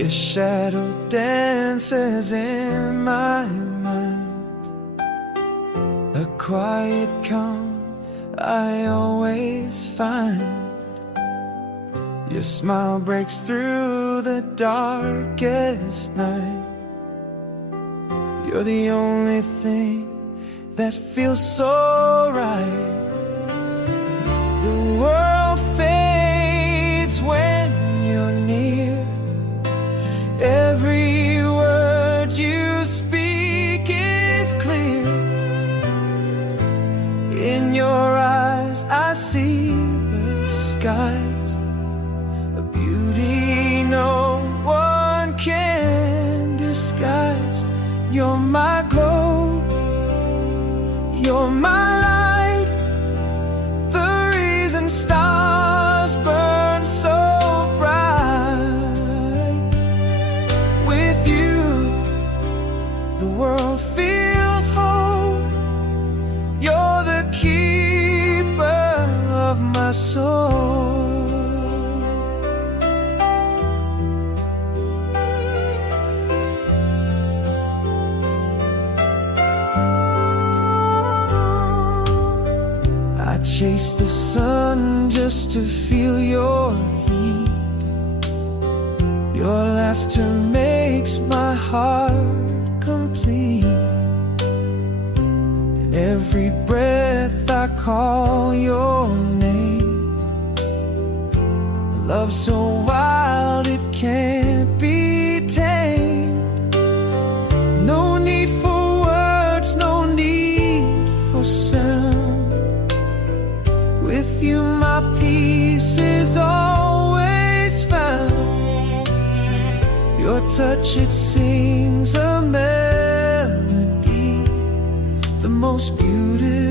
Your shadow dances in my mind, a quiet calm I always find. Your smile breaks through the darkest night. You're the only thing that feels so right. The world fades when you're near. Every word you speak is clear. In your eyes I see the skies, a beauty no one can disguise. You're my glow, you're my light, the reason stars burn so bright. With you, the world feels whole. You're the keeper of my soul. I chase the sun just to feel your heat. Your laughter makes my heart complete. In every breath I call your name. A love so wild it can't be tamed. No need for words, no need for sound. With you my peace is always found. Your touch, it sings a melody, the most beautiful